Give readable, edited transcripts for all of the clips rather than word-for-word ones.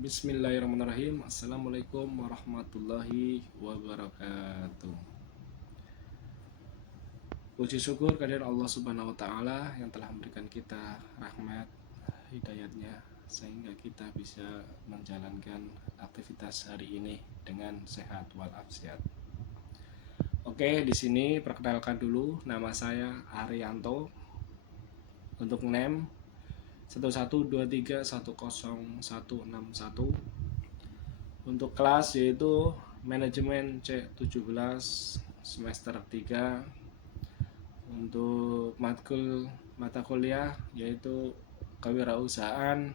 Bismillahirrahmanirrahim. Assalamualaikum warahmatullahi wabarakatuh. Puji syukur kehadirat Allah Subhanahu wa taala yang telah memberikan kita rahmat hidayatnya sehingga kita bisa menjalankan aktivitas hari ini dengan sehat walafiat. Oke, di sini perkenalkan dulu, nama saya Arianto. Untuk name 112310161. Untuk kelas yaitu manajemen C17 semester 3. Untuk mata kuliah yaitu kewirausahaan.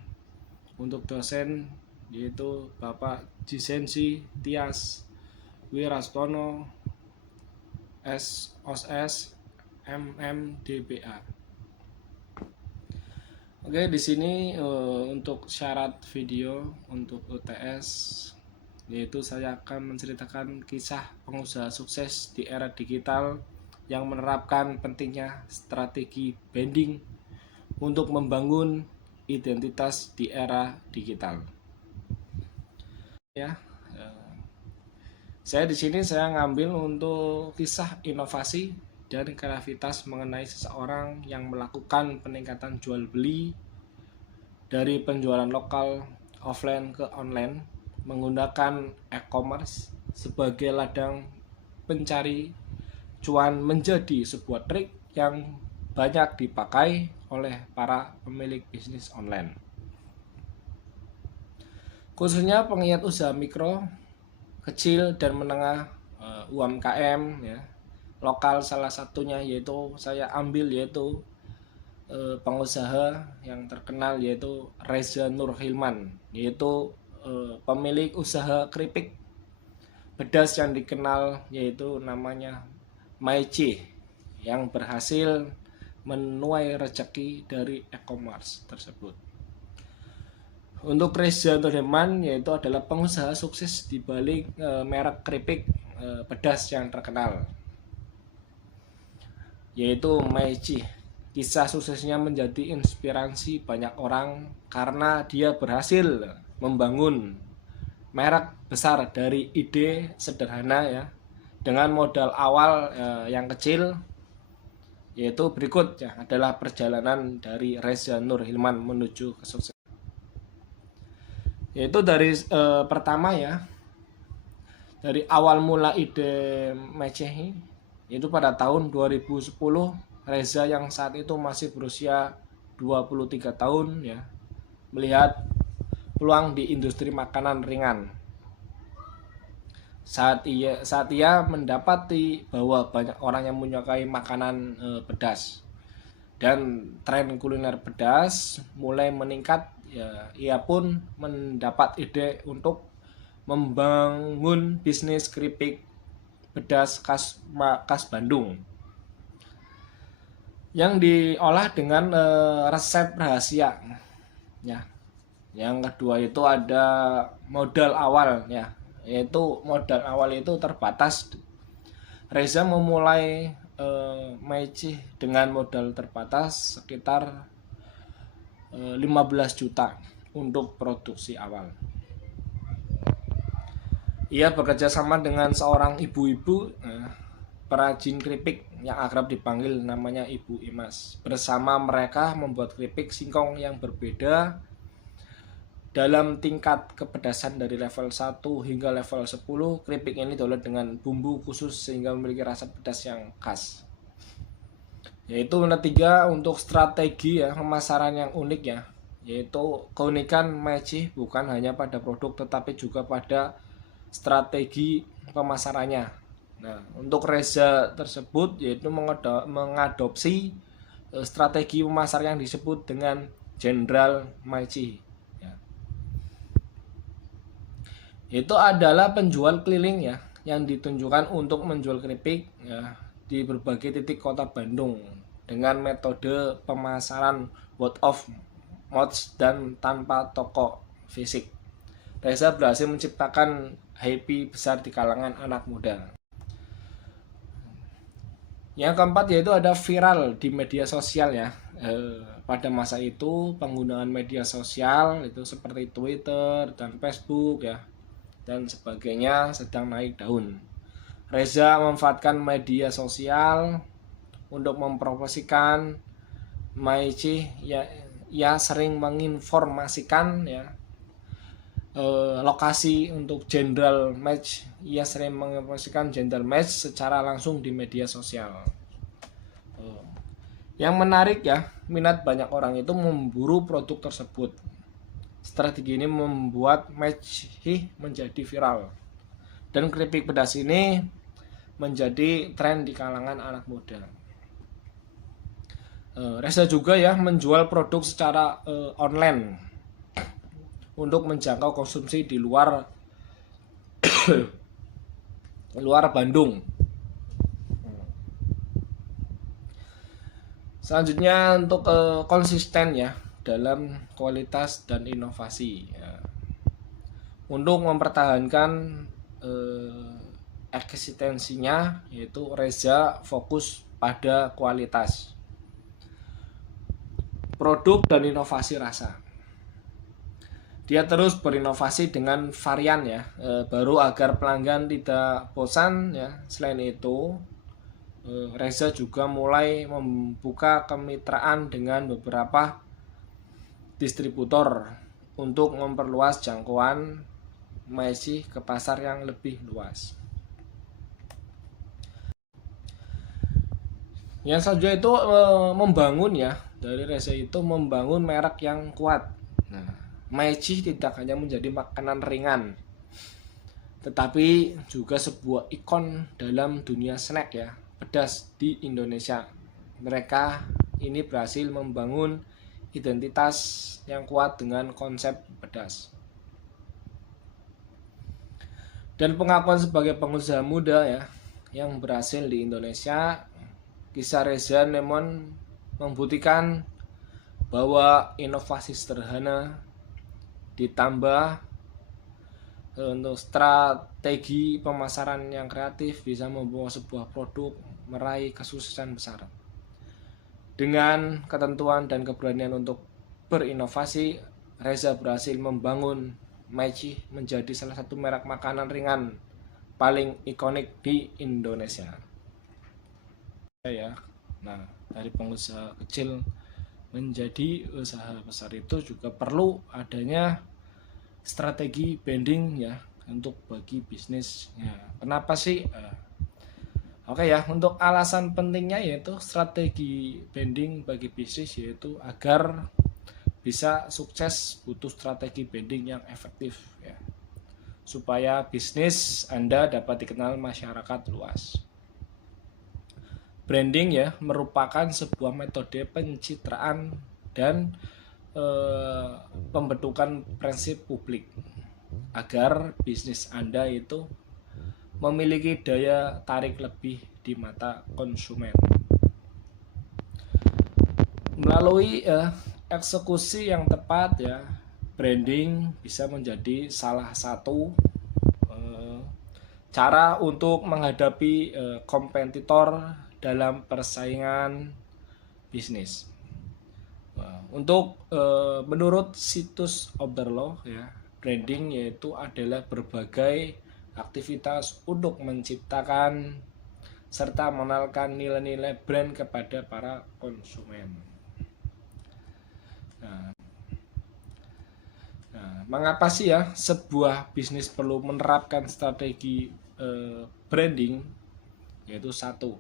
Untuk dosen yaitu Bapak Jisensi Tias Wirastono SOS MMDBA. Oke, di sini untuk syarat video untuk UTS yaitu saya akan menceritakan kisah pengusaha sukses di era digital yang menerapkan pentingnya strategi branding untuk membangun identitas di era digital. Ya, saya di sini ngambil untuk kisah inovasi dan kreativitas mengenai seseorang yang melakukan peningkatan jual beli dari penjualan lokal offline ke online menggunakan e-commerce sebagai ladang pencari cuan menjadi sebuah trik yang banyak dipakai oleh para pemilik bisnis online, khususnya penggiat usaha mikro, kecil dan menengah, UMKM ya. Lokal salah satunya yaitu saya ambil yaitu pengusaha yang terkenal yaitu Reza Nur Hilman, yaitu pemilik usaha keripik pedas yang dikenal yaitu namanya Maici, yang berhasil menuai rezeki dari e-commerce tersebut. Untuk Reza Nur Hilman yaitu adalah pengusaha sukses di balik merek keripik pedas yang terkenal yaitu Maici. Kisah suksesnya menjadi inspirasi banyak orang karena dia berhasil membangun merek besar dari ide sederhana ya, dengan modal awal yang kecil. Yaitu berikut ya adalah perjalanan dari Reza Nur Hilman menuju kesuksesan. Yaitu dari pertama ya, dari awal mula ide Maici itu pada tahun 2010, Reza yang saat itu masih berusia 23 tahun ya, melihat peluang di industri makanan ringan. Saat ia mendapati bahwa banyak orang yang menyukai makanan pedas dan tren kuliner pedas mulai meningkat ya, ia pun mendapat ide untuk membangun bisnis keripik pedas khas Bandung yang diolah dengan resep rahasia ya. Yang kedua itu ada modal awal ya, yaitu modal awal itu terbatas. Reza memulai Maici dengan modal terbatas sekitar 15 juta untuk produksi awal. Ia bekerja sama dengan seorang ibu-ibu perajin keripik yang akrab dipanggil namanya Ibu Imas. Bersama mereka membuat keripik singkong yang berbeda dalam tingkat kepedasan dari level 1 hingga level 10. Keripik ini diolah dengan bumbu khusus sehingga memiliki rasa pedas yang khas. Yaitu ketiga untuk strategi ya, pemasaran yang unik ya, yaitu keunikan Maici bukan hanya pada produk tetapi juga pada strategi pemasarannya. Nah, untuk Reza tersebut yaitu mengadopsi strategi pemasaran yang disebut dengan Jenderal Maici ya. Itu adalah penjual keliling ya, yang ditunjukkan untuk menjual keripik ya, di berbagai titik kota Bandung dengan metode pemasaran word of mouth dan tanpa toko fisik. Reza berhasil menciptakan hype besar di kalangan anak muda. Yang keempat yaitu ada viral di media sosial ya. pada masa itu penggunaan media sosial itu seperti Twitter dan Facebook ya dan sebagainya sedang naik daun. Reza memanfaatkan media sosial untuk mempromosikan Maichi ya, ia sering menginformasikan ya lokasi untuk general match. Ia sering menginformasikan general match secara langsung di media sosial. Yang menarik ya, minat banyak orang itu memburu produk tersebut. Strategi ini membuat Maichi menjadi viral. Dan keripik pedas ini menjadi tren di kalangan anak muda. Reza juga ya menjual produk secara online untuk menjangkau konsumsi di luar Bandung. Selanjutnya untuk konsisten ya dalam kualitas dan inovasi ya. Untuk mempertahankan eksistensinya yaitu Reza fokus pada kualitas produk dan inovasi rasa. Dia terus berinovasi dengan varian ya baru agar pelanggan tidak bosan ya. Selain itu Reza juga mulai membuka kemitraan dengan beberapa distributor untuk memperluas jangkauan Maichi ke pasar yang lebih luas. Yang selanjutnya itu membangun ya, dari Reza itu membangun merek yang kuat. Nah, Maichi tidak hanya menjadi makanan ringan, tetapi juga sebuah ikon dalam dunia snack ya, pedas di Indonesia. Mereka ini berhasil membangun identitas yang kuat dengan konsep pedas. Dan pengakuan sebagai pengusaha muda ya yang berhasil di Indonesia, kisah Reza Lemon membuktikan bahwa inovasi sederhana ditambah untuk strategi pemasaran yang kreatif bisa membawa sebuah produk meraih kesuksesan besar. Dengan ketentuan dan keberanian untuk berinovasi, Reza berhasil membangun Maichi menjadi salah satu merek makanan ringan paling ikonik di Indonesia. Ya, nah dari pengusaha kecil menjadi usaha besar itu juga perlu adanya strategi branding ya untuk bagi bisnis ya. Kenapa sih? Oke ya, untuk alasan pentingnya yaitu strategi branding bagi bisnis yaitu agar bisa sukses butuh strategi branding yang efektif ya. Supaya bisnis Anda dapat dikenal masyarakat luas. Branding ya merupakan sebuah metode pencitraan dan pembentukan prinsip publik agar bisnis Anda itu memiliki daya tarik lebih di mata konsumen. Melalui eksekusi yang tepat ya, branding bisa menjadi salah satu cara untuk menghadapi kompetitor dalam persaingan bisnis. Untuk menurut situs Oberlo ya, branding yaitu adalah berbagai aktivitas untuk menciptakan serta mengenalkan nilai-nilai brand kepada para konsumen. Nah, mengapa sih ya sebuah bisnis perlu menerapkan strategi branding? Yaitu satu,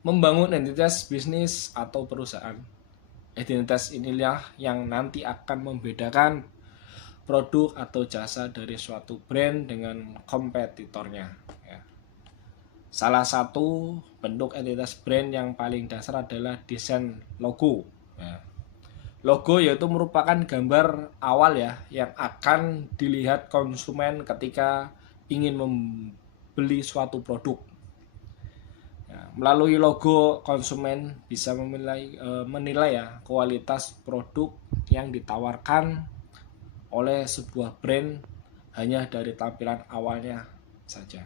membangun identitas bisnis atau perusahaan. Identitas inilah yang nanti akan membedakan produk atau jasa dari suatu brand dengan kompetitornya ya. Salah satu bentuk identitas brand yang paling dasar adalah desain logo ya. Logo yaitu merupakan gambar awal ya yang akan dilihat konsumen ketika ingin membeli suatu produk. Melalui logo konsumen bisa menilai ya kualitas produk yang ditawarkan oleh sebuah brand hanya dari tampilan awalnya saja.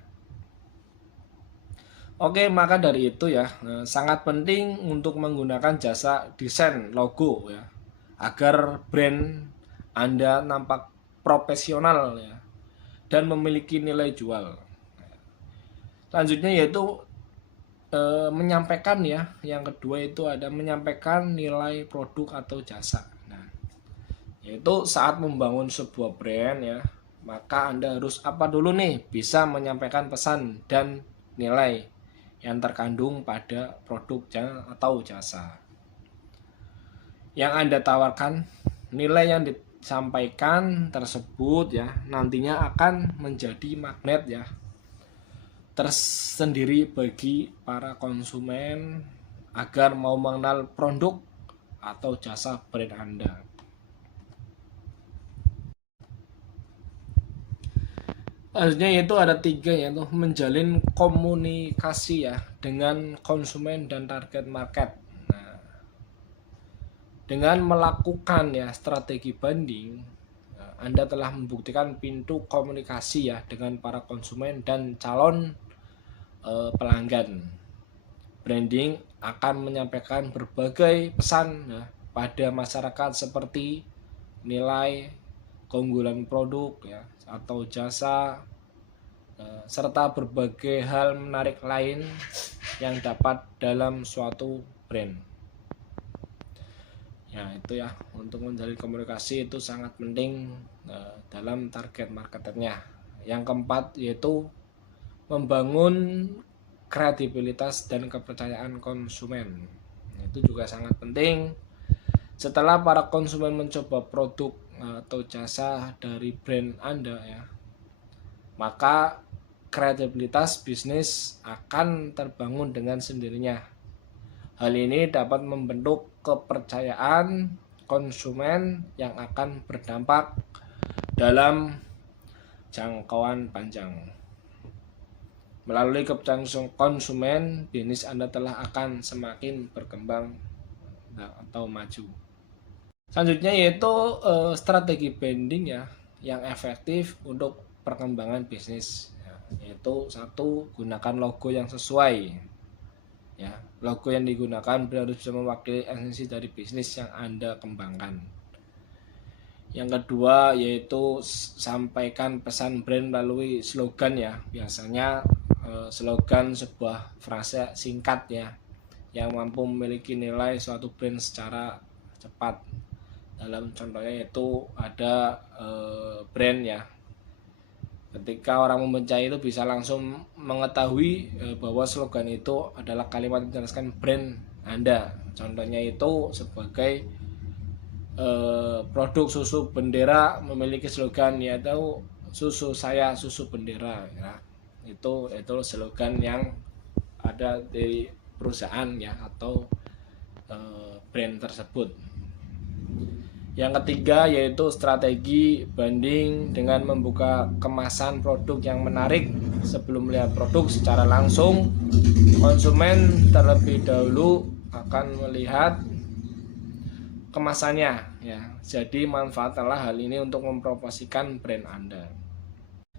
Oke, maka dari itu ya, sangat penting untuk menggunakan jasa desain logo ya, agar brand Anda nampak profesional ya dan memiliki nilai jual. Selanjutnya yaitu menyampaikan ya, yang kedua itu ada menyampaikan nilai produk atau jasa. Nah, yaitu saat membangun sebuah brand ya, maka Anda harus apa dulu nih, bisa menyampaikan pesan dan nilai yang terkandung pada produk atau jasa yang Anda tawarkan. Nilai yang disampaikan tersebut ya nantinya akan menjadi magnet ya tersendiri bagi para konsumen agar mau mengenal produk atau jasa brand Anda. Selanjutnya yaitu ada 3, yaitu menjalin komunikasi ya dengan konsumen dan target market. Nah, dengan melakukan ya strategi banding, Anda telah membuktikan pintu komunikasi ya dengan para konsumen dan calon pelanggan. Branding akan menyampaikan berbagai pesan ya pada masyarakat seperti nilai, keunggulan produk ya atau jasa, serta berbagai hal menarik lain yang dapat dalam suatu brand. Ya itu ya, untuk menjalin komunikasi itu sangat penting dalam target marketernya. Yang keempat yaitu membangun kredibilitas dan kepercayaan konsumen. Itu juga sangat penting. Setelah para konsumen mencoba produk atau jasa dari brand Anda ya, maka kredibilitas bisnis akan terbangun dengan sendirinya. Hal ini dapat membentuk kepercayaan konsumen yang akan berdampak dalam jangkauan panjang. Melalui kepercayaan konsumen, bisnis Anda telah akan semakin berkembang atau maju. Selanjutnya yaitu strategi branding ya yang efektif untuk perkembangan bisnis ya, yaitu 1, gunakan logo yang sesuai ya. Logo yang digunakan harus bisa mewakili esensi dari bisnis yang Anda kembangkan. Yang kedua yaitu sampaikan pesan brand melalui slogan ya. Biasanya slogan sebuah frase singkat ya yang mampu memiliki nilai suatu brand secara cepat. Dalam contohnya yaitu ada brand ya, ketika orang membaca itu bisa langsung mengetahui bahwa slogan itu adalah kalimat yang menjelaskan brand Anda. Contohnya itu sebagai produk susu bendera memiliki slogan yaitu susu saya susu bendera ya. Itu slogan yang ada di perusahaan ya atau brand tersebut. Yang ketiga yaitu strategi banding dengan membuka kemasan produk yang menarik. Sebelum melihat produk secara langsung, konsumen terlebih dahulu akan melihat kemasannya ya. Jadi manfaatkanlah hal ini untuk mempromosikan brand Anda.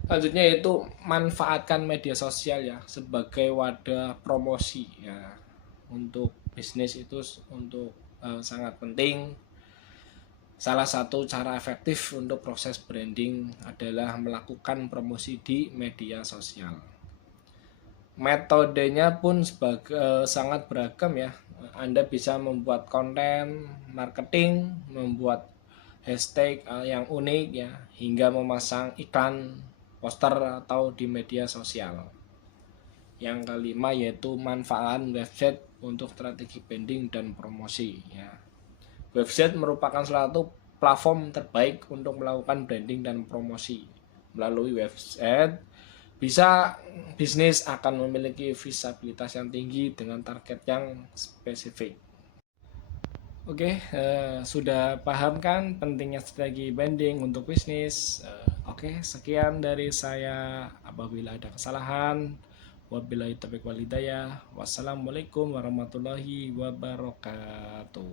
Selanjutnya yaitu manfaatkan media sosial ya sebagai wadah promosi ya. Untuk bisnis itu untuk sangat penting. Salah satu cara efektif untuk proses branding adalah melakukan promosi di media sosial. Metodenya pun sangat beragam ya. Anda bisa membuat konten marketing, membuat hashtag yang unik ya, hingga memasang iklan, poster atau di media sosial. Yang kelima yaitu manfaat website untuk strategi branding dan promosi ya. Website merupakan suatu platform terbaik untuk melakukan branding dan promosi. Melalui website bisnis akan memiliki visibilitas yang tinggi dengan target yang spesifik. Oke, sudah paham kan pentingnya strategi branding untuk bisnis? Oke, sekian dari saya. Apabila ada kesalahan, wabillahi taufiq wal hidayah. Wassalamualaikum warahmatullahi wabarakatuh.